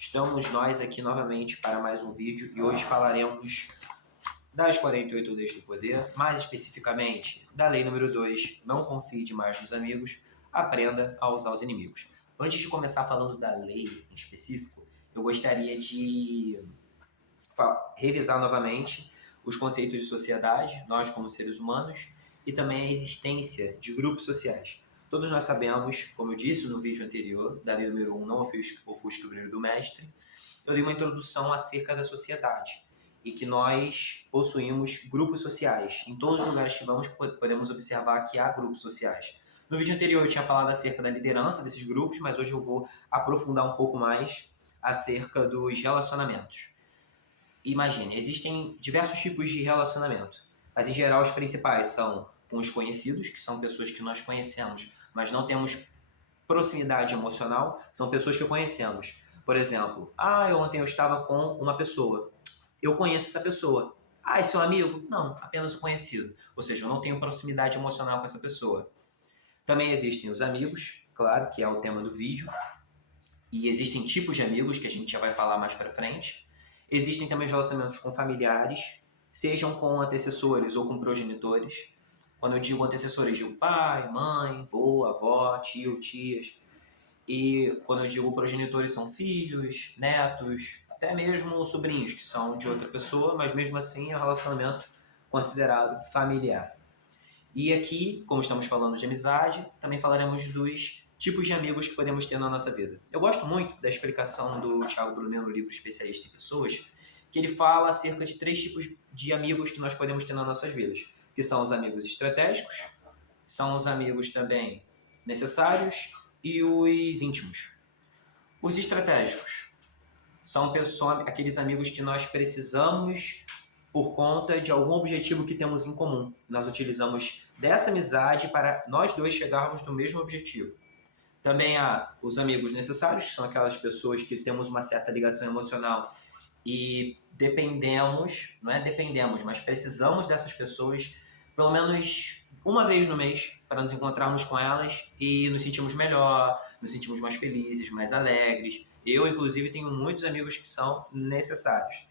Estamos nós aqui novamente para mais um vídeo e hoje falaremos das 48 leis do poder, mais especificamente da lei número 2, não confie demais nos amigos, aprenda a usar os inimigos. Antes de começar falando da lei em específico, eu gostaria de revisar novamente os conceitos de sociedade, nós como seres humanos, e também a existência de grupos sociais. Todos nós sabemos, como eu disse no vídeo anterior, da lei número 1, não ofusque o brilho do mestre, eu dei uma introdução acerca da sociedade e que nós possuímos grupos sociais. Em todos os lugares que vamos, podemos observar que há grupos sociais. No vídeo anterior eu tinha falado acerca da liderança desses grupos, mas hoje eu vou aprofundar um pouco mais acerca dos relacionamentos. Imagine, existem diversos tipos de relacionamento, mas em geral os principais são com os conhecidos, que são pessoas que nós conhecemos, mas não temos proximidade emocional, são pessoas que conhecemos. Por exemplo, ontem eu estava com uma pessoa, eu conheço essa pessoa. É seu amigo? Não, apenas o conhecido. Ou seja, eu não tenho proximidade emocional com essa pessoa. Também existem os amigos, claro, que é o tema do vídeo, e existem tipos de amigos, que a gente já vai falar mais pra frente. Existem também os relacionamentos com familiares, sejam com antecessores ou com progenitores. Quando eu digo antecessores, digo pai, mãe, vô, avó, tio, tias. E quando eu digo progenitores, são filhos, netos, até mesmo sobrinhos, que são de outra pessoa, mas mesmo assim é um relacionamento considerado familiar. E aqui, como estamos falando de amizade, também falaremos dos tipos de amigos que podemos ter na nossa vida. Eu gosto muito da explicação do Thiago Brunet no livro Especialista em Pessoas, que ele fala acerca de 3 tipos de amigos que nós podemos ter nas nossas vidas, que são os amigos estratégicos, são os amigos também necessários e os íntimos. Os estratégicos são aqueles amigos que nós precisamos por conta de algum objetivo que temos em comum. Nós utilizamos dessa amizade para nós dois chegarmos no mesmo objetivo. Também há os amigos necessários, que são aquelas pessoas que temos uma certa ligação emocional e mas precisamos dessas pessoas pelo menos uma vez no mês para nos encontrarmos com elas e nos sentirmos melhor, nos sentimos mais felizes, mais alegres. Eu, inclusive, tenho muitos amigos que são necessários.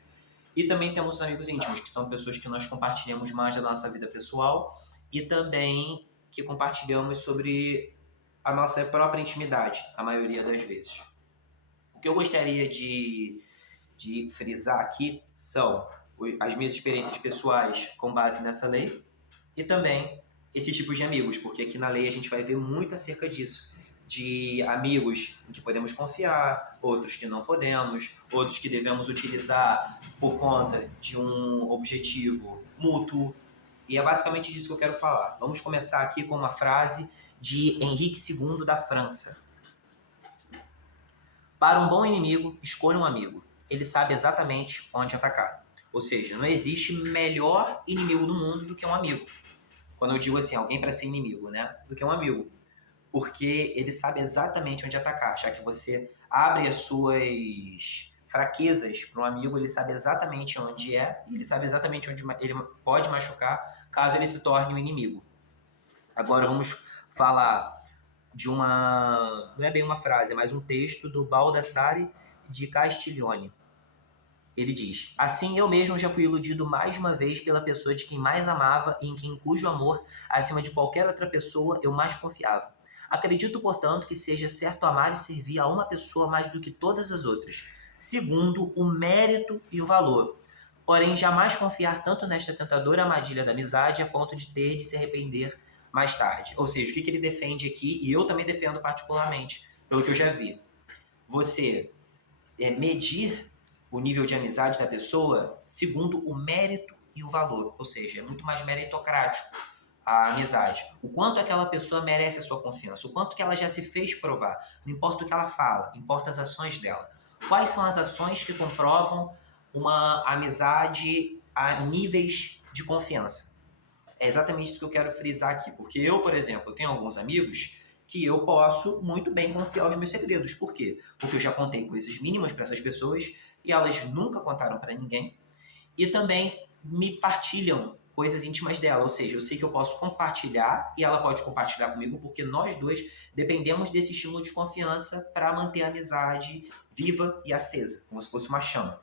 E também temos os amigos íntimos, que são pessoas que nós compartilhamos mais da nossa vida pessoal e também que compartilhamos sobre a nossa própria intimidade, a maioria das vezes. O que eu gostaria de frisar aqui são as minhas experiências pessoais com base nessa lei e também esses tipos de amigos, porque aqui na lei a gente vai ver muito acerca disso, de amigos em que podemos confiar, outros que não podemos, outros que devemos utilizar por conta de um objetivo mútuo, e é basicamente disso que eu quero falar. Vamos começar aqui com uma frase de Henrique II da França. Para um bom inimigo, escolha um amigo. Ele sabe exatamente onde atacar. Ou seja, não existe melhor inimigo do mundo do que um amigo. Quando eu digo assim, alguém para ser inimigo, né? Do que um amigo. Porque ele sabe exatamente onde atacar. Já que você abre as suas fraquezas para um amigo, ele sabe exatamente onde é, e ele sabe exatamente onde ele pode machucar caso ele se torne um inimigo. Agora vamos falar de não é bem uma frase, é mais um texto do Baldassare de Castiglione. Ele diz: assim eu mesmo já fui iludido mais uma vez pela pessoa de quem mais amava e em cujo amor, acima de qualquer outra pessoa, eu mais confiava. Acredito, portanto, que seja certo amar e servir a uma pessoa mais do que todas as outras, segundo o mérito e o valor. Porém, jamais confiar tanto nesta tentadora armadilha da amizade a ponto de ter de se arrepender mais tarde. Ou seja, o que ele defende aqui, e eu também defendo particularmente, pelo que eu já vi. Você medir o nível de amizade da pessoa segundo o mérito e o valor. Ou seja, é muito mais meritocrático a amizade. O quanto aquela pessoa merece a sua confiança, o quanto que ela já se fez provar. Não importa o que ela fala, importa as ações dela. Quais são as ações que comprovam uma amizade a níveis de confiança? É exatamente isso que eu quero frisar aqui, porque eu, por exemplo, tenho alguns amigos que eu posso muito bem confiar os meus segredos. Por quê? Porque eu já contei coisas mínimas para essas pessoas e elas nunca contaram para ninguém. E também me partilham coisas íntimas dela, ou seja, eu sei que eu posso compartilhar e ela pode compartilhar comigo porque nós dois dependemos desse estímulo de confiança para manter a amizade viva e acesa, como se fosse uma chama.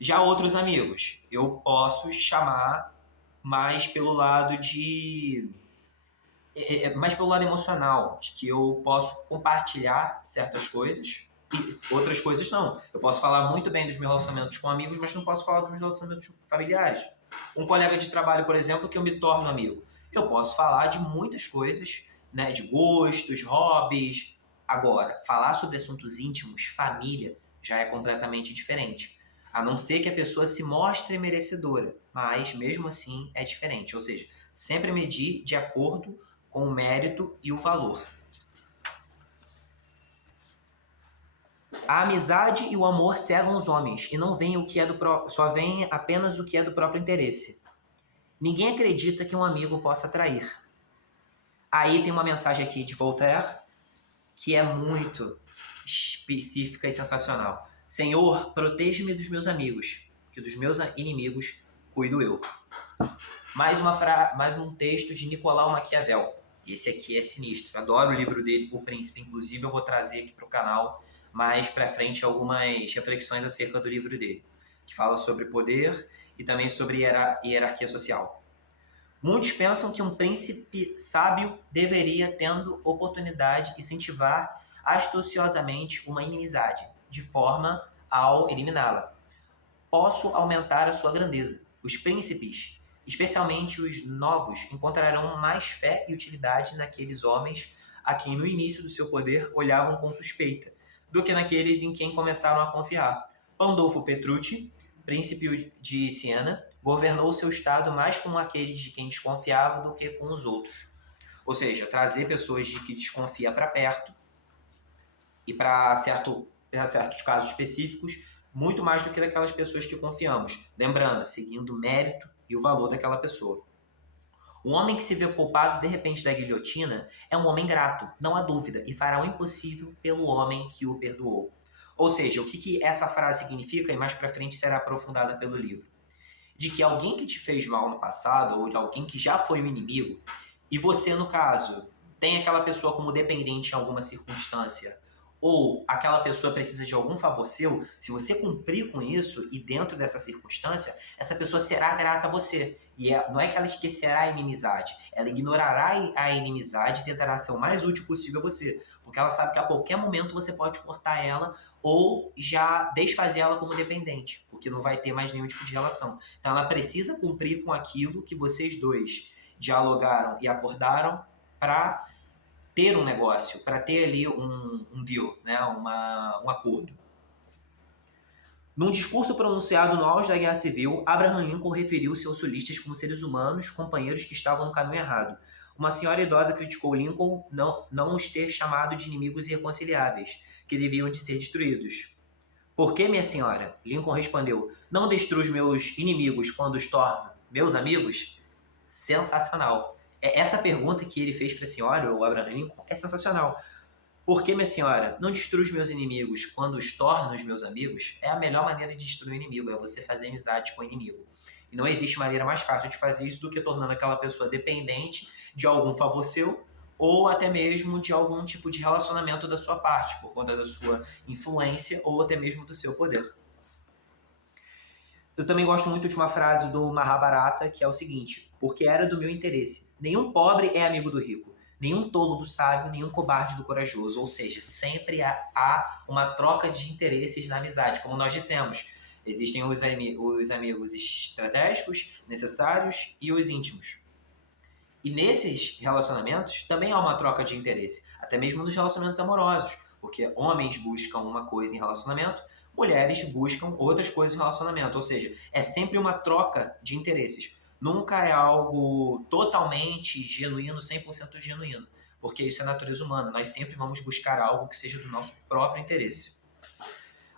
Já outros amigos, eu posso chamar mais pelo lado mais pelo lado emocional, de que eu posso compartilhar certas coisas e outras coisas não. Eu posso falar muito bem dos meus relacionamentos com amigos, mas não posso falar dos meus relacionamentos familiares. Um colega de trabalho, por exemplo, que eu me torno amigo. Eu posso falar de muitas coisas, né, de gostos, hobbies. Agora, falar sobre assuntos íntimos, família, já é completamente diferente. A não ser que a pessoa se mostre merecedora, mas mesmo assim é diferente. Ou seja, sempre medir de acordo com o mérito e o valor. A amizade e o amor cegam os homens e não veem o que é só veem apenas o que é do próprio interesse. Ninguém acredita que um amigo possa trair. Aí tem uma mensagem aqui de Voltaire que é muito específica e sensacional. Senhor, proteja-me dos meus amigos, que dos meus inimigos cuido eu. Mais um texto de Nicolau Maquiavel. Esse aqui é sinistro. Adoro o livro dele, O Príncipe. Inclusive, eu vou trazer aqui para o canal mais para frente algumas reflexões acerca do livro dele, que fala sobre poder e também sobre hierarquia social. Muitos pensam que um príncipe sábio deveria, tendo oportunidade, incentivar astuciosamente uma inimizade, de forma ao eliminá-la. Posso aumentar a sua grandeza. Os príncipes, especialmente os novos, encontrarão mais fé e utilidade naqueles homens a quem no início do seu poder olhavam com suspeita, do que naqueles em quem começaram a confiar. Pandolfo Petrucci, príncipe de Siena, governou seu estado mais com aqueles de quem desconfiava do que com os outros. Ou seja, trazer pessoas de que desconfia para perto e para certos casos específicos, muito mais do que daquelas pessoas que confiamos. Lembrando, seguindo o mérito e o valor daquela pessoa. Um homem que se vê poupado de repente da guilhotina é um homem grato, não há dúvida, e fará o impossível pelo homem que o perdoou. Ou seja, o que essa frase significa, e mais para frente será aprofundada pelo livro. De que alguém que te fez mal no passado, ou de alguém que já foi um inimigo, e você, no caso, tem aquela pessoa como dependente em alguma circunstância, ou aquela pessoa precisa de algum favor seu, se você cumprir com isso e dentro dessa circunstância, essa pessoa será grata a você. E não é que ela esquecerá a inimizade, ela ignorará a inimizade e tentará ser o mais útil possível a você, porque ela sabe que a qualquer momento você pode cortar ela ou já desfazer ela como dependente, porque não vai ter mais nenhum tipo de relação. Então ela precisa cumprir com aquilo que vocês dois dialogaram e acordaram para ter um negócio, para ter ali um deal, né? um acordo. Num discurso pronunciado no auge da Guerra Civil, Abraham Lincoln referiu-se aos sulistas como seres humanos, companheiros que estavam no caminho errado. Uma senhora idosa criticou Lincoln não os ter chamado de inimigos irreconciliáveis, que deviam de ser destruídos. Por que, minha senhora? Lincoln respondeu, não destrua os meus inimigos quando os torno meus amigos? Sensacional. Essa pergunta que ele fez para a senhora, o Abraham Lincoln, é sensacional. Por que, minha senhora, não destrua os meus inimigos quando os torno os meus amigos? É a melhor maneira de destruir o inimigo, é você fazer amizade com o inimigo. E não existe maneira mais fácil de fazer isso do que tornando aquela pessoa dependente de algum favor seu ou até mesmo de algum tipo de relacionamento da sua parte, por conta da sua influência ou até mesmo do seu poder. Eu também gosto muito de uma frase do Mahabharata, que é o seguinte, porque era do meu interesse. Nenhum pobre é amigo do rico, nenhum tolo do sábio, nenhum cobarde do corajoso. Ou seja, sempre há uma troca de interesses na amizade, como nós dissemos. Existem os amigos estratégicos, necessários e os íntimos. E nesses relacionamentos também há uma troca de interesse, até mesmo nos relacionamentos amorosos, porque homens buscam uma coisa em relacionamento, mulheres buscam outras coisas em relacionamento, ou seja, é sempre uma troca de interesses. Nunca é algo totalmente genuíno, 100% genuíno, porque isso é natureza humana, nós sempre vamos buscar algo que seja do nosso próprio interesse.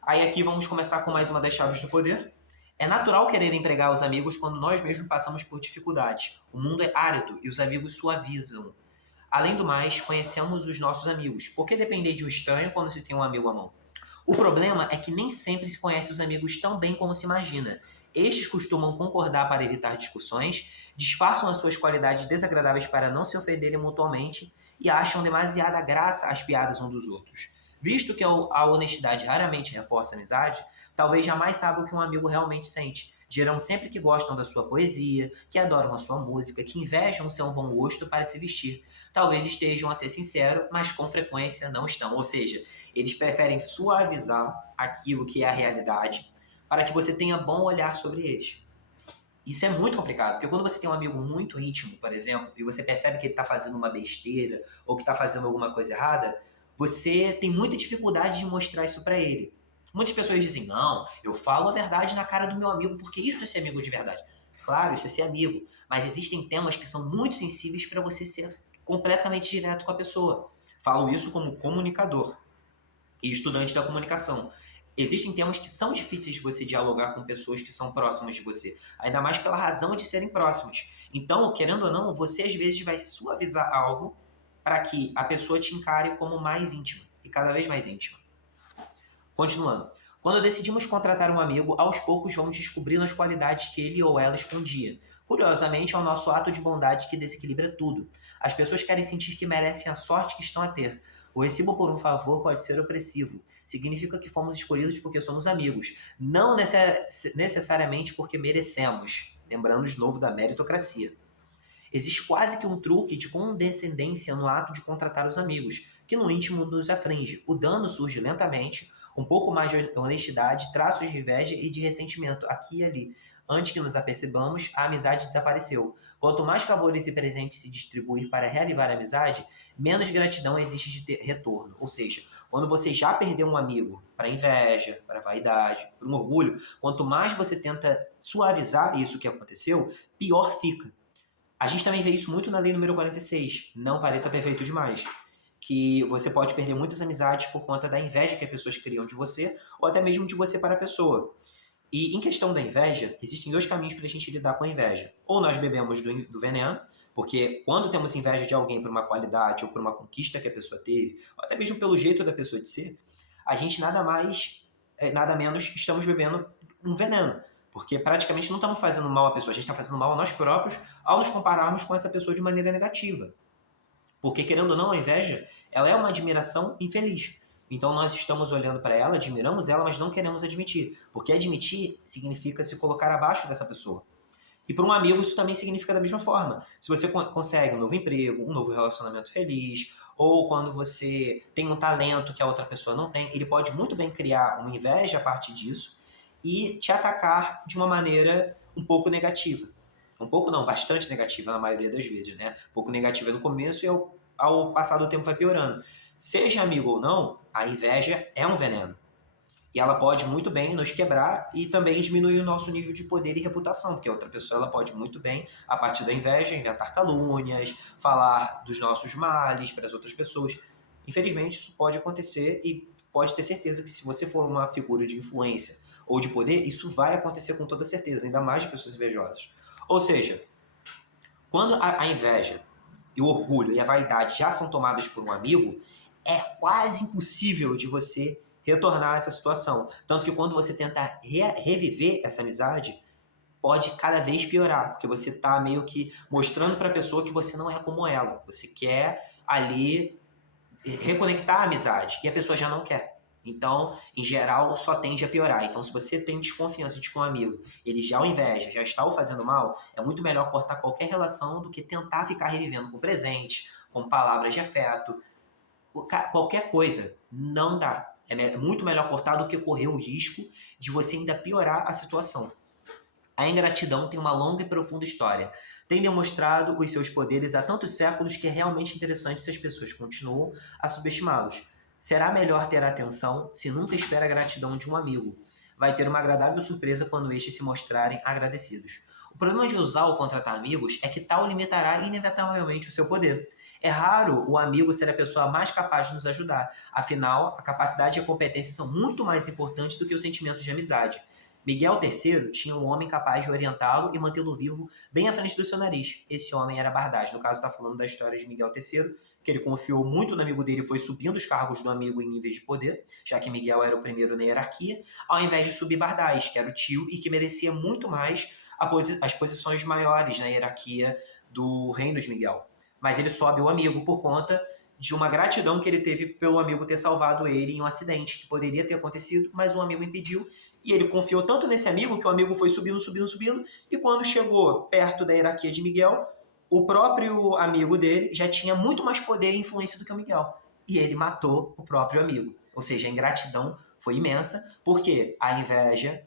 Aí aqui vamos começar com mais uma das chaves do poder. É natural querer empregar os amigos quando nós mesmos passamos por dificuldades. O mundo é árido e os amigos suavizam. Além do mais, conhecemos os nossos amigos. Por que depender de um estranho quando se tem um amigo à mão? O problema é que nem sempre se conhece os amigos tão bem como se imagina. Estes costumam concordar para evitar discussões, disfarçam as suas qualidades desagradáveis para não se ofenderem mutuamente e acham demasiada graça às piadas uns dos outros. Visto que a honestidade raramente reforça a amizade, talvez jamais saibam o que um amigo realmente sente. Dirão sempre que gostam da sua poesia, que adoram a sua música, que invejam o seu bom gosto para se vestir. Talvez estejam a ser sinceros, mas com frequência não estão. Ou seja, eles preferem suavizar aquilo que é a realidade para que você tenha bom olhar sobre eles. Isso é muito complicado, porque quando você tem um amigo muito íntimo, por exemplo, e você percebe que ele está fazendo uma besteira ou que está fazendo alguma coisa errada, você tem muita dificuldade de mostrar isso para ele. Muitas pessoas dizem, não, eu falo a verdade na cara do meu amigo, porque isso é ser amigo de verdade. Claro, isso é ser amigo, mas existem temas que são muito sensíveis para você ser completamente direto com a pessoa. Falo isso como comunicador e estudante da comunicação. Existem temas que são difíceis de você dialogar com pessoas que são próximas de você, ainda mais pela razão de serem próximas. Então, querendo ou não, você às vezes vai suavizar algo para que a pessoa te encare como mais íntima e cada vez mais íntima. Continuando. Quando decidimos contratar um amigo, aos poucos vamos descobrindo as qualidades que ele ou ela escondia. Curiosamente, é o nosso ato de bondade que desequilibra tudo. As pessoas querem sentir que merecem a sorte que estão a ter. O recibo por um favor pode ser opressivo. Significa que fomos escolhidos porque somos amigos, não necessariamente porque merecemos. Lembrando de novo da meritocracia. Existe quase que um truque de condescendência no ato de contratar os amigos, que no íntimo nos aflige. O dano surge lentamente, um pouco mais de honestidade, traços de inveja e de ressentimento aqui e ali. Antes que nos apercebamos, a amizade desapareceu. Quanto mais favores e presentes se distribuir para reavivar a amizade, menos gratidão existe de retorno. Ou seja, quando você já perdeu um amigo para inveja, para vaidade, para um orgulho, quanto mais você tenta suavizar isso que aconteceu, pior fica. A gente também vê isso muito na lei número 46, não pareça perfeito demais. Que você pode perder muitas amizades por conta da inveja que as pessoas criam de você, ou até mesmo de você para a pessoa. E em questão da inveja, existem dois caminhos para a gente lidar com a inveja. Ou nós bebemos do veneno, porque quando temos inveja de alguém por uma qualidade ou por uma conquista que a pessoa teve, ou até mesmo pelo jeito da pessoa de ser, a gente nada menos estamos bebendo um veneno. Porque praticamente não estamos fazendo mal à pessoa, a gente está fazendo mal a nós próprios ao nos compararmos com essa pessoa de maneira negativa. Porque, querendo ou não, a inveja, ela é uma admiração infeliz. Então nós estamos olhando para ela, admiramos ela, mas não queremos admitir. Porque admitir significa se colocar abaixo dessa pessoa. E para um amigo isso também significa da mesma forma. Se você consegue um novo emprego, um novo relacionamento feliz, ou quando você tem um talento que a outra pessoa não tem, ele pode muito bem criar uma inveja a partir disso e te atacar de uma maneira um pouco negativa. Um pouco não, bastante negativa na maioria das vezes, né? Um pouco negativa no começo e ao passar do tempo vai piorando. Seja amigo ou não, a inveja é um veneno. E ela pode muito bem nos quebrar e também diminuir o nosso nível de poder e reputação, porque a outra pessoa ela pode muito bem, a partir da inveja, inventar calúnias, falar dos nossos males para as outras pessoas. Infelizmente, isso pode acontecer e pode ter certeza que se você for uma figura de influência ou de poder, isso vai acontecer com toda certeza, ainda mais de pessoas invejosas. Ou seja, quando a inveja e o orgulho e a vaidade já são tomadas por um amigo, é quase impossível de você retornar a essa situação. Tanto que quando você tenta reviver essa amizade, pode cada vez piorar, porque você está meio que mostrando para a pessoa que você não é como ela. Você quer ali reconectar a amizade e a pessoa já não quer. Então, em geral, só tende a piorar. Então, se você tem desconfiança de que um amigo, ele já o inveja, já está o fazendo mal, é muito melhor cortar qualquer relação do que tentar ficar revivendo com presente, com palavras de afeto, qualquer coisa. Não dá. É muito melhor cortar do que correr o risco de você ainda piorar a situação. A ingratidão tem uma longa e profunda história. Tem demonstrado os seus poderes há tantos séculos que é realmente interessante se as pessoas continuam a subestimá-los. Será melhor ter atenção se nunca espera a gratidão de um amigo. Vai ter uma agradável surpresa quando estes se mostrarem agradecidos. O problema de usar ou contratar amigos é que tal limitará inevitavelmente o seu poder. É raro o amigo ser a pessoa mais capaz de nos ajudar. Afinal, a capacidade e a competência são muito mais importantes do que o sentimento de amizade. Miguel III tinha um homem capaz de orientá-lo e mantê-lo vivo bem à frente do seu nariz. Esse homem era Bardaz. No caso, está falando da história de Miguel III, que ele confiou muito no amigo dele e foi subindo os cargos do amigo em níveis de poder, já que Miguel era o primeiro na hierarquia, ao invés de subir Bardais, que era o tio e que merecia muito mais as posições maiores na hierarquia do reino de Miguel. Mas ele sobe o amigo por conta de uma gratidão que ele teve pelo amigo ter salvado ele em um acidente que poderia ter acontecido, mas um amigo impediu. E ele confiou tanto nesse amigo que o amigo foi subindo, subindo, subindo. E quando chegou perto da hierarquia de Miguel, o próprio amigo dele já tinha muito mais poder e influência do que o Miguel. E ele matou o próprio amigo. Ou seja, a ingratidão foi imensa, porque a inveja,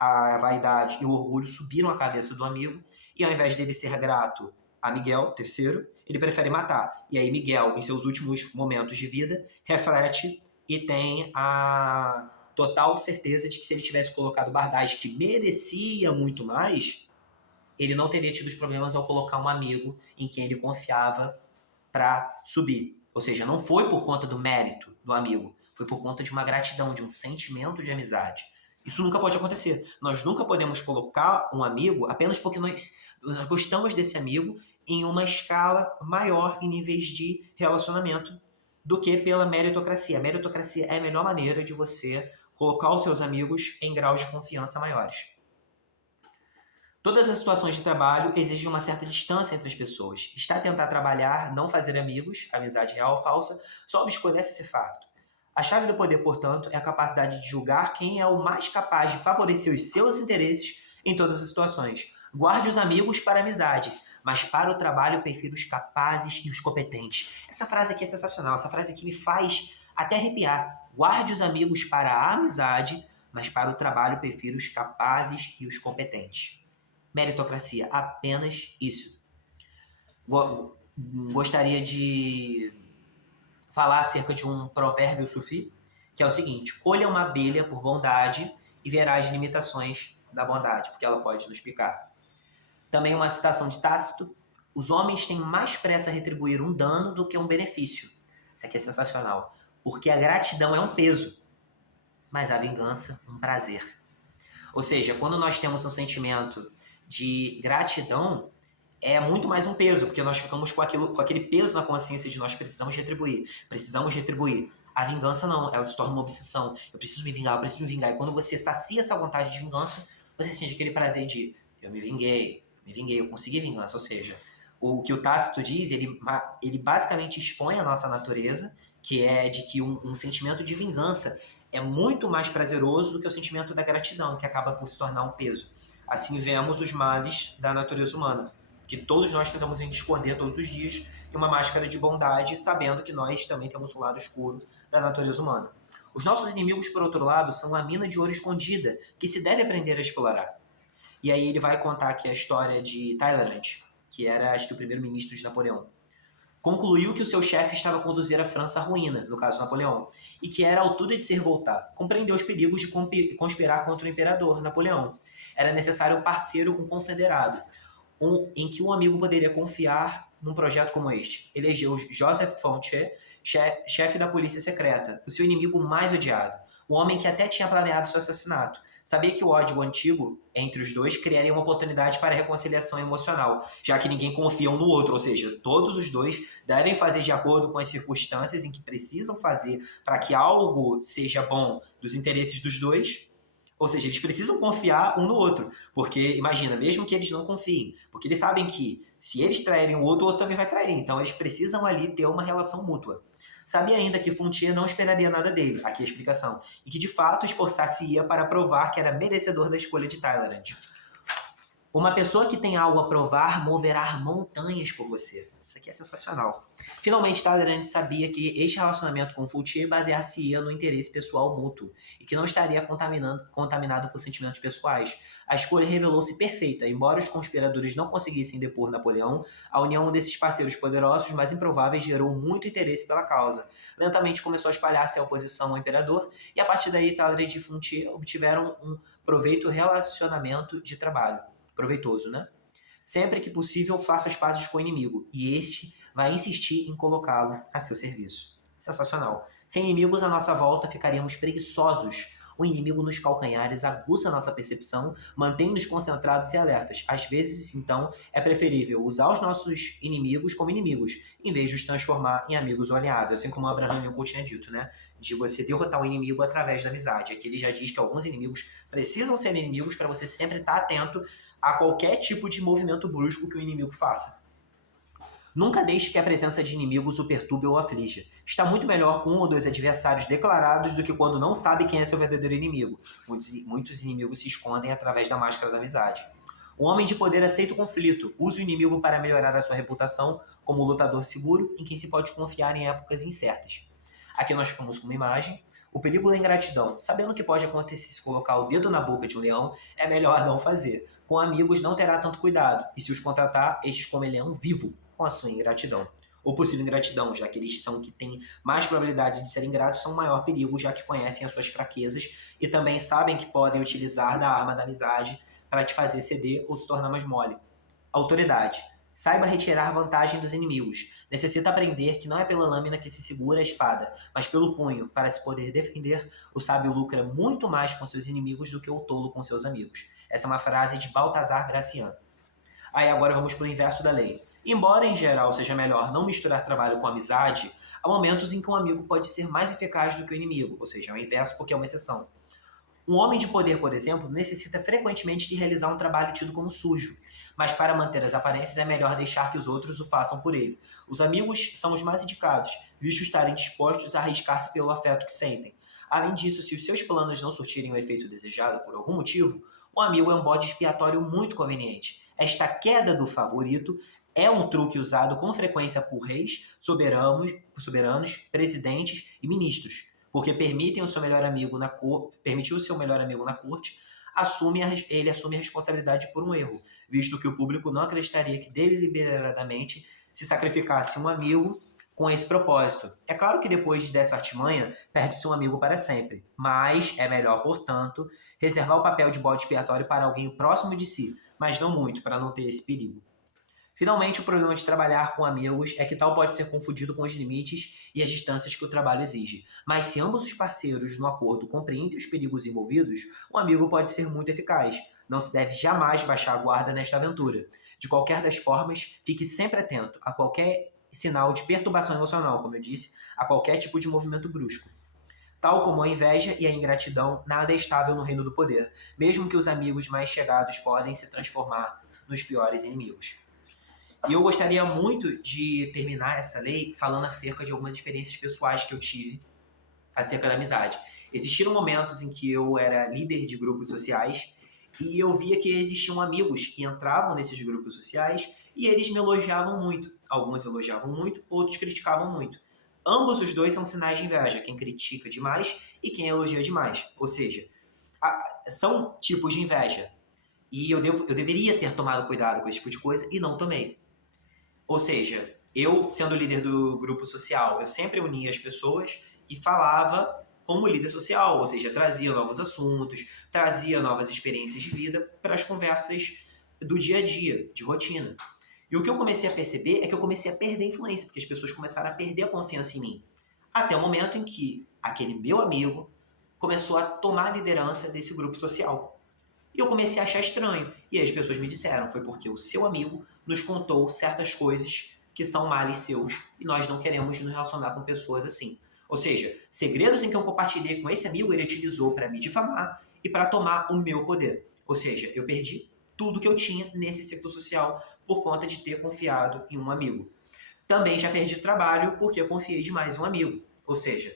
a vaidade e o orgulho subiram a cabeça do amigo. E ao invés dele ser grato a Miguel, terceiro, ele prefere matar. E aí Miguel, em seus últimos momentos de vida, reflete e tem a total certeza de que se ele tivesse colocado Bardais, que merecia muito mais, ele não teria tido os problemas ao colocar um amigo em quem ele confiava para subir. Ou seja, não foi por conta do mérito do amigo, foi por conta de uma gratidão, de um sentimento de amizade. Isso nunca pode acontecer. Nós nunca podemos colocar um amigo apenas porque nós gostamos desse amigo em uma escala maior em níveis de relacionamento do que pela meritocracia. A meritocracia é a melhor maneira de você colocar os seus amigos em graus de confiança maiores. Todas as situações de trabalho exigem uma certa distância entre as pessoas. Está a tentar trabalhar, não fazer amigos, amizade real ou falsa, só obscurece esse facto. A chave do poder, portanto, é a capacidade de julgar quem é o mais capaz de favorecer os seus interesses em todas as situações. Guarde os amigos para a amizade, mas para o trabalho prefiro os capazes e os competentes. Essa frase aqui é sensacional, essa frase aqui me faz até arrepiar. Guarde os amigos para a amizade, mas para o trabalho prefiro os capazes e os competentes. Meritocracia, apenas isso. Gostaria de falar acerca de um provérbio sufi, que é o seguinte: colha uma abelha por bondade e verá as limitações da bondade, porque ela pode nos picar. Também uma citação de Tácito: os homens têm mais pressa a retribuir um dano do que um benefício. Isso aqui é sensacional, porque a gratidão é um peso, mas a vingança um prazer. Ou seja, quando nós temos um sentimento de gratidão, é muito mais um peso, porque nós ficamos com aquele peso na consciência de nós precisamos retribuir. Precisamos retribuir. A vingança não, ela se torna uma obsessão. Eu preciso me vingar, eu preciso me vingar. E quando você sacia essa vontade de vingança, você sente aquele prazer de eu me vinguei, eu consegui vingança. Ou seja, o que o Tácito diz, ele basicamente expõe a nossa natureza, que é de que um sentimento de vingança é muito mais prazeroso do que o sentimento da gratidão, que acaba por se tornar um peso. Assim vemos os males da natureza humana, que todos nós tentamos esconder todos os dias em uma máscara de bondade, sabendo que nós também temos um lado escuro da natureza humana. Os nossos inimigos, por outro lado, são a mina de ouro escondida, que se deve aprender a explorar. E aí ele vai contar aqui a história de Talleyrand, que era, acho que, o primeiro-ministro de Napoleão. Concluiu que o seu chefe estava a conduzir a França à ruína, no caso Napoleão, e que era a altura de se revoltar. Compreendeu os perigos de conspirar contra o imperador Napoleão. Era necessário um parceiro, um confederado, em que um amigo poderia confiar num projeto como este. Elegeu Joseph Fonthier, chefe da polícia secreta, o seu inimigo mais odiado, o homem que até tinha planeado seu assassinato. Sabia que o ódio antigo entre os dois criaria uma oportunidade para a reconciliação emocional, já que ninguém confia um no outro, ou seja, todos os dois devem fazer de acordo com as circunstâncias em que precisam fazer para que algo seja bom dos interesses dos dois. Ou seja, eles precisam confiar um no outro, porque imagina, mesmo que eles não confiem, porque eles sabem que se eles traírem o outro também vai trair, então eles precisam ali ter uma relação mútua. Sabia ainda que Fonthier não esperaria nada dele, aqui a explicação, e que de fato esforçar-se-ia para provar que era merecedor da escolha de Talleyrand. Uma pessoa que tem algo a provar moverá montanhas por você. Isso aqui é sensacional. Finalmente, Talleyrand sabia que este relacionamento com Fonthier basear-se-ia no interesse pessoal mútuo e que não estaria contaminado por sentimentos pessoais. A escolha revelou-se perfeita. Embora os conspiradores não conseguissem depor Napoleão, a união desses parceiros poderosos, mas improváveis, gerou muito interesse pela causa. Lentamente começou a espalhar-se a oposição ao imperador e, a partir daí, Talleyrand e Fonthier obtiveram um relacionamento de trabalho. Proveitoso, né? Sempre que possível, faça as pazes com o inimigo, e este vai insistir em colocá-lo a seu serviço. Sensacional. Sem inimigos à nossa volta, ficaríamos preguiçosos. O inimigo nos calcanhares aguça nossa percepção, mantém-nos concentrados e alertas. Às vezes, então, é preferível usar os nossos inimigos como inimigos, em vez de os transformar em amigos ou aliados, assim como Abraham Lincoln tinha dito, né? De você derrotar o inimigo através da amizade. Aqui ele já diz que alguns inimigos precisam ser inimigos para você sempre estar atento a qualquer tipo de movimento brusco que o inimigo faça. Nunca deixe que a presença de inimigos o perturbe ou aflija. Está muito melhor com um ou dois adversários declarados do que quando não sabe quem é seu verdadeiro inimigo. Muitos inimigos se escondem através da máscara da amizade. Um homem de poder aceita o conflito. Use o inimigo para melhorar a sua reputação como um lutador seguro em quem se pode confiar em épocas incertas. Aqui nós ficamos com uma imagem. O perigo da ingratidão. Sabendo que pode acontecer se colocar o dedo na boca de um leão, é melhor não fazer. Com amigos não terá tanto cuidado, e se os contratar, estes comem leão vivo com a sua ingratidão. Ou possível ingratidão, já que eles são que têm mais probabilidade de serem ingratos, são o maior perigo, já que conhecem as suas fraquezas e também sabem que podem utilizar da arma da amizade para te fazer ceder ou se tornar mais mole. Autoridade. Saiba retirar vantagem dos inimigos. Necessita aprender que não é pela lâmina que se segura a espada, mas pelo punho. Para se poder defender, o sábio lucra muito mais com seus inimigos do que o tolo com seus amigos. Essa é uma frase de Baltazar Gracian. Aí agora vamos para o inverso da lei. Embora em geral seja melhor não misturar trabalho com amizade, há momentos em que um amigo pode ser mais eficaz do que o inimigo, ou seja, é o inverso porque é uma exceção. Um homem de poder, por exemplo, necessita frequentemente de realizar um trabalho tido como sujo, mas para manter as aparências é melhor deixar que os outros o façam por ele. Os amigos são os mais indicados, visto estarem dispostos a arriscar-se pelo afeto que sentem. Além disso, se os seus planos não surtirem o efeito desejado por algum motivo, o amigo é um bode expiatório muito conveniente. Esta queda do favorito é um truque usado com frequência por reis, soberanos, presidentes e ministros, porque permitiu o seu melhor amigo na corte, ele assume a responsabilidade por um erro, visto que o público não acreditaria que deliberadamente se sacrificasse um amigo com esse propósito. É claro que depois dessa artimanha, perde-se um amigo para sempre, mas é melhor, portanto, reservar o papel de bode expiatório para alguém próximo de si, mas não muito, para não ter esse perigo. Finalmente, o problema de trabalhar com amigos é que tal pode ser confundido com os limites e as distâncias que o trabalho exige. Mas se ambos os parceiros no acordo compreendem os perigos envolvidos, um amigo pode ser muito eficaz. Não se deve jamais baixar a guarda nesta aventura. De qualquer das formas, fique sempre atento a qualquer sinal de perturbação emocional, como eu disse, a qualquer tipo de movimento brusco. Tal como a inveja e a ingratidão, nada é estável no reino do poder, mesmo que os amigos mais chegados podem se transformar nos piores inimigos. E eu gostaria muito de terminar essa lei falando acerca de algumas experiências pessoais que eu tive acerca da amizade. Existiram momentos em que eu era líder de grupos sociais e eu via que existiam amigos que entravam nesses grupos sociais e eles me elogiavam muito. Alguns elogiavam muito, outros criticavam muito. Ambos os dois são sinais de inveja, quem critica demais e quem elogia demais. Ou seja, são tipos de inveja. E eu deveria ter tomado cuidado com esse tipo de coisa e não tomei. Ou seja, eu, sendo líder do grupo social, eu sempre unia as pessoas e falava como líder social, ou seja, trazia novos assuntos, trazia novas experiências de vida para as conversas do dia a dia, de rotina. E o que eu comecei a perceber é que eu comecei a perder influência, porque as pessoas começaram a perder a confiança em mim. Até o momento em que aquele meu amigo começou a tomar a liderança desse grupo social. E eu comecei a achar estranho. E aí as pessoas me disseram, foi porque o seu amigo nos contou certas coisas que são males seus e nós não queremos nos relacionar com pessoas assim. Ou seja, segredos em que eu compartilhei com esse amigo, ele utilizou para me difamar e para tomar o meu poder. Ou seja, eu perdi tudo que eu tinha nesse ciclo social por conta de ter confiado em um amigo. Também já perdi trabalho porque eu confiei demais em um amigo. Ou seja,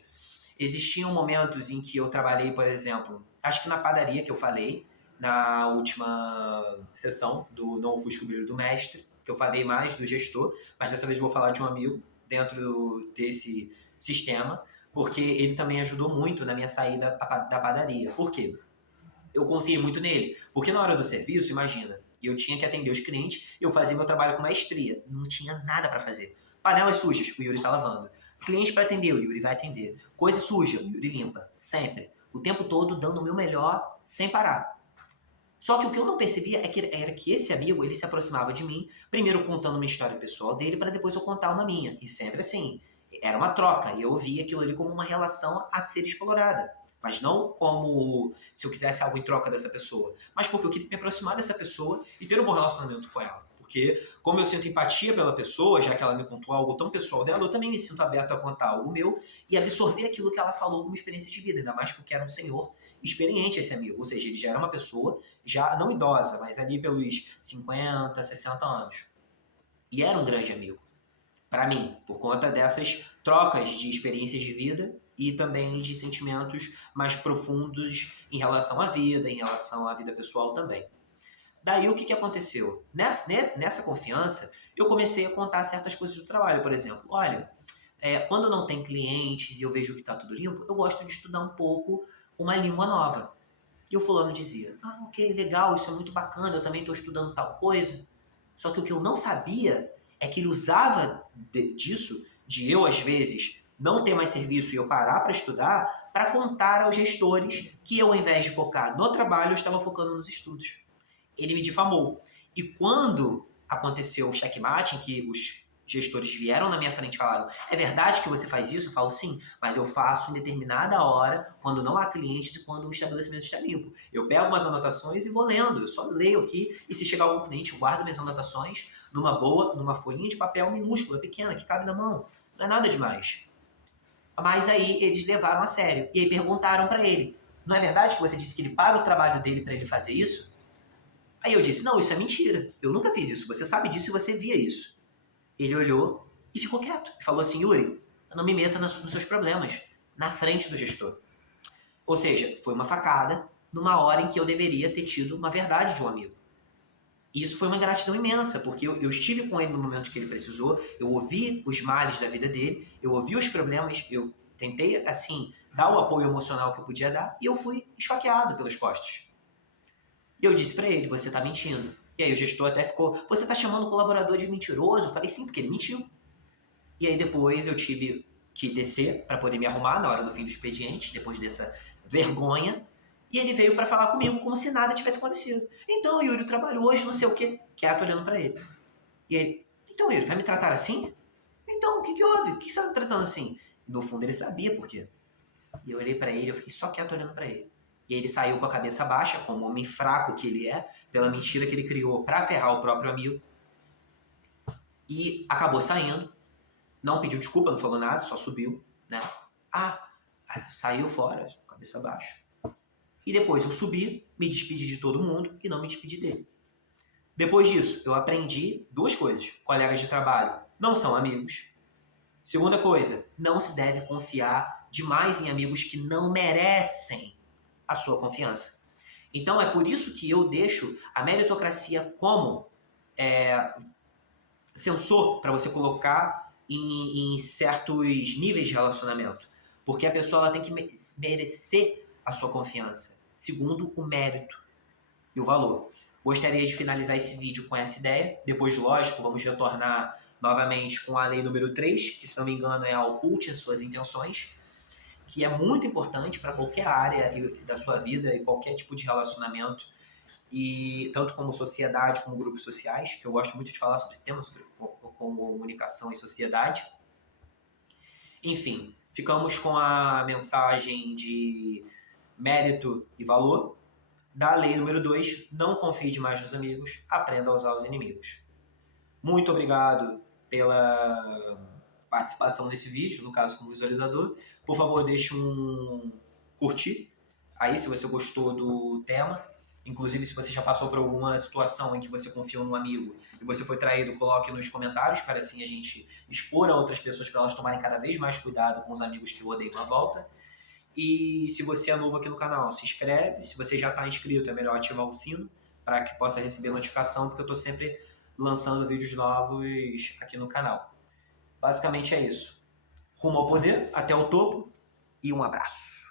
existiam momentos em que eu trabalhei, por exemplo, acho que na padaria que eu falei, na última sessão do Não Ofusque o Brilho do Mestre, que eu falei mais do gestor, mas dessa vez eu vou falar de um amigo dentro desse sistema, porque ele também ajudou muito na minha saída da padaria. Por quê? Eu confiei muito nele, porque na hora do serviço, imagina, eu tinha que atender os clientes, eu fazia meu trabalho com maestria, não tinha nada para fazer. Panelas sujas, o Yuri tá lavando. Cliente para atender, o Yuri vai atender. Coisa suja, o Yuri limpa, sempre. O tempo todo dando o meu melhor, sem parar. Só que o que eu não percebia era que esse amigo, ele se aproximava de mim, primeiro contando uma história pessoal dele, para depois eu contar uma minha. E sempre assim, era uma troca, e eu via aquilo ali como uma relação a ser explorada. Mas não como se eu quisesse algo em troca dessa pessoa, mas porque eu queria me aproximar dessa pessoa e ter um bom relacionamento com ela. Porque, como eu sinto empatia pela pessoa, já que ela me contou algo tão pessoal dela, eu também me sinto aberto a contar algo meu e absorver aquilo que ela falou como experiência de vida, ainda mais porque era um senhor experiente esse amigo, ou seja, ele já era uma pessoa, já não idosa, mas ali pelos 50, 60 anos. E era um grande amigo para mim, por conta dessas trocas de experiências de vida e também de sentimentos mais profundos em relação à vida, em relação à vida pessoal também. Daí o que aconteceu? Nessa confiança, eu comecei a contar certas coisas do trabalho, por exemplo. Olha, quando não tem clientes e eu vejo que está tudo limpo, eu gosto de estudar um pouco uma língua nova. E o fulano dizia, ok, legal, isso é muito bacana, eu também estou estudando tal coisa. Só que o que eu não sabia é que ele usava disso, de eu, às vezes, não ter mais serviço e eu parar para estudar, para contar aos gestores que eu, ao invés de focar no trabalho, eu estava focando nos estudos. Ele me difamou. E quando aconteceu o checkmate, em que os gestores vieram na minha frente e falaram, é verdade que você faz isso? Eu falo, sim, mas eu faço em determinada hora, quando não há clientes e quando o estabelecimento está limpo. Eu pego umas anotações e vou lendo, eu só leio aqui, e se chegar algum cliente, eu guardo minhas anotações numa folhinha de papel minúscula, pequena, que cabe na mão. Não é nada demais. Mas aí eles levaram a sério. E aí perguntaram para ele, não é verdade que você disse que ele para o trabalho dele para ele fazer isso? Aí eu disse, não, isso é mentira. Eu nunca fiz isso. Você sabe disso e você via isso. Ele olhou e ficou quieto. E falou assim, Yuri, não me meta nos seus problemas. Na frente do gestor. Ou seja, foi uma facada numa hora em que eu deveria ter tido uma verdade de um amigo. E isso foi uma gratidão imensa, porque eu estive com ele no momento que ele precisou, eu ouvi os males da vida dele, eu ouvi os problemas, eu tentei, assim, dar o apoio emocional que eu podia dar, e eu fui esfaqueado pelas costas. E eu disse pra ele, você tá mentindo. E aí o gestor até ficou, você tá chamando o colaborador de mentiroso? Eu falei, sim, porque ele mentiu. E aí depois eu tive que descer para poder me arrumar na hora do fim do expediente, depois dessa vergonha. E ele veio para falar comigo como se nada tivesse acontecido. Então, Yuri, eu trabalho hoje, não sei o quê. Quieto olhando para ele. E ele, então, Yuri, vai me tratar assim? Então, o que houve? Por que você tá me tratando assim? No fundo, ele sabia por quê. E eu olhei para ele, eu fiquei só quieto olhando para ele. E aí ele saiu com a cabeça baixa, como homem fraco que ele é, pela mentira que ele criou para ferrar o próprio amigo. E acabou saindo. Não pediu desculpa, não falou nada, só subiu, né? Saiu fora, cabeça baixa. E depois eu subi, me despedi de todo mundo e não me despedi dele. Depois disso, eu aprendi duas coisas. Colegas de trabalho não são amigos. Segunda coisa, não se deve confiar demais em amigos que não merecem a sua confiança. Então é por isso que eu deixo a meritocracia como sensor para você colocar em certos níveis de relacionamento. Porque a pessoa ela tem que merecer a sua confiança, segundo o mérito e o valor. Gostaria de finalizar esse vídeo com essa ideia. Depois, lógico, vamos retornar novamente com a lei número 3, que, se não me engano, é a oculte as suas intenções, que é muito importante para qualquer área da sua vida e qualquer tipo de relacionamento, e tanto como sociedade, como grupos sociais, que eu gosto muito de falar sobre esse tema, sobre comunicação e sociedade. Enfim, ficamos com a mensagem de mérito e valor. Da lei número 2, não confie demais nos amigos, aprenda a usar os inimigos. Muito obrigado pela participação nesse vídeo, no caso como visualizador. Por favor, deixe um curtir aí se você gostou do tema. Inclusive, se você já passou por alguma situação em que você confiou num amigo e você foi traído, coloque nos comentários para assim a gente expor a outras pessoas para elas tomarem cada vez mais cuidado com os amigos que odeiam a volta. E se você é novo aqui no canal, se inscreve. Se você já está inscrito, é melhor ativar o sino para que possa receber notificação, porque eu estou sempre lançando vídeos novos aqui no canal. Basicamente é isso. Rumo ao poder, até o topo e um abraço.